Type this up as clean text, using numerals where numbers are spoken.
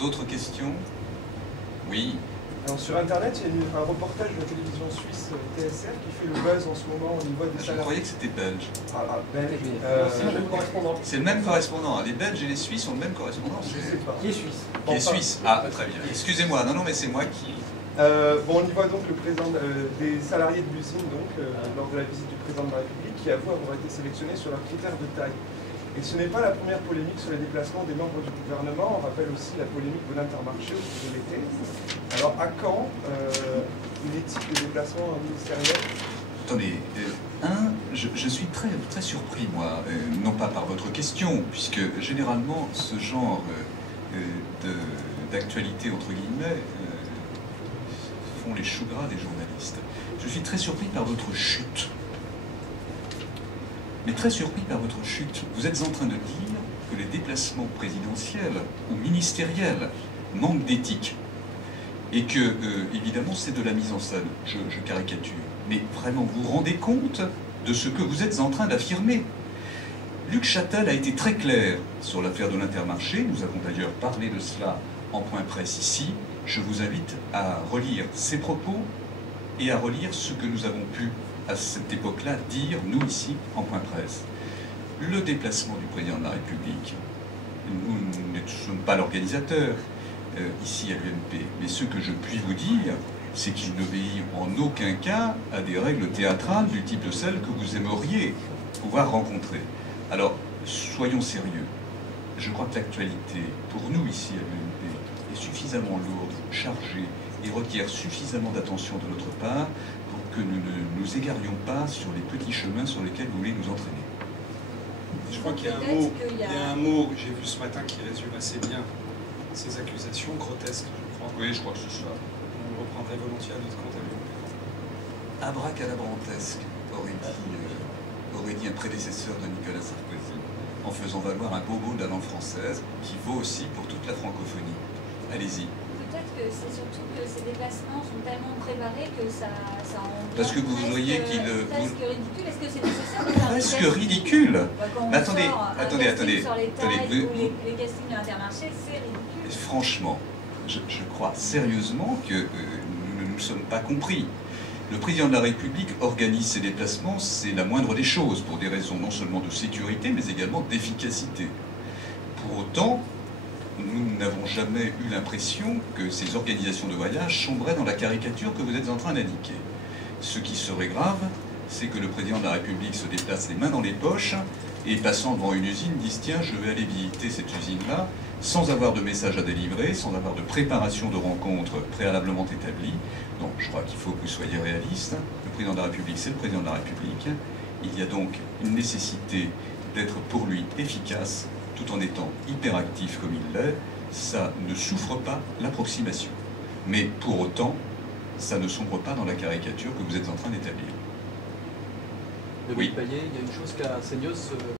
D'autres questions? Oui. Alors sur Internet, il y a un reportage de la télévision suisse TSR qui fait le buzz en ce moment au niveau des Je salariés. croyais que c'était belge. Belge. C'est le même correspondant. C'est le même correspondant. Les Belges et les Suisses ont le même correspondant. Je sais pas. Qui est suisse. Qui est suisse. Ah, très bien. Excusez-moi. Non, non, mais c'est moi qui... On y voit donc le président des salariés de l'usine lors de la visite du président de la République qui avoue avoir été sélectionné sur leurs critères de taille. Et ce n'est pas la première polémique sur les déplacements des membres du gouvernement. On rappelle aussi la polémique de l'Intermarché au cours de l'été. Alors à quand une éthique de déplacement ministériel? Attendez, je suis très, très surpris, moi, non pas par votre question, puisque généralement ce genre d'actualité, entre guillemets, font les choux gras des journalistes. Je suis très surpris par votre chute. Mais très surpris par votre chute. Vous êtes en train de dire que les déplacements présidentiels ou ministériels manquent d'éthique. Et que, évidemment, c'est de la mise en scène. Je caricature. Mais vraiment, vous vous rendez compte de ce que vous êtes en train d'affirmer? Luc Châtel a été très clair sur l'affaire de l'Intermarché. Nous avons d'ailleurs parlé de cela en point presse ici. Je vous invite à relire ses propos et à relire ce que nous avons pu, à cette époque-là, dire, nous, ici, en point presse. Le déplacement du président de la République, nous ne sommes pas l'organisateur, ici à l'UMP, mais ce que je puis vous dire, c'est qu'il n'obéit en aucun cas à des règles théâtrales du type de celles que vous aimeriez pouvoir rencontrer. Alors, soyons sérieux. Je crois que l'actualité, pour nous ici à l'UMP, est suffisamment lourde, chargée et requiert suffisamment d'attention de notre part pour que nous ne nous égarions pas sur les petits chemins sur lesquels vous voulez nous entraîner. Je crois qu'il y a un mot que j'ai vu ce matin qui résume assez bien ces accusations grotesques, je crois. Oui, je crois que c'est ça. On le reprendrait volontiers à notre compte à l'UMP. Abracadabrantesque, aurait dit un prédécesseur de Nicolas Sarkozy, en faisant valoir un bobo de la langue française qui vaut aussi pour toute la francophonie. Allez-y. Peut-être que c'est surtout que ces déplacements sont tellement préparés que ça en Parce que vous voyez qu'il... Presque ridicule. Est-ce que c'est nécessaire de faire Presque ridicule. Mais attendez. Les castings de l'Intermarché, c'est ridicule. Franchement, je crois sérieusement que nous ne nous sommes pas compris. Le président de la République organise ses déplacements, c'est la moindre des choses, pour des raisons non seulement de sécurité, mais également d'efficacité. Pour autant, nous n'avons jamais eu l'impression que ces organisations de voyage sombraient dans la caricature que vous êtes en train d'indiquer. Ce qui serait grave, c'est que le président de la République se déplace les mains dans les poches et passant devant une usine dise « Tiens, je vais aller visiter cette usine-là » sans avoir de message à délivrer, sans avoir de préparation de rencontre préalablement établie. Donc je crois qu'il faut que vous soyez réaliste. Le président de la République, c'est le président de la République. Il y a donc une nécessité d'être pour lui efficace, tout en étant hyperactif comme il l'est. Ça ne souffre pas l'approximation. Mais pour autant, ça ne sombre pas dans la caricature que vous êtes en train d'établir. Oui. Il y a une chose qu'à Seignos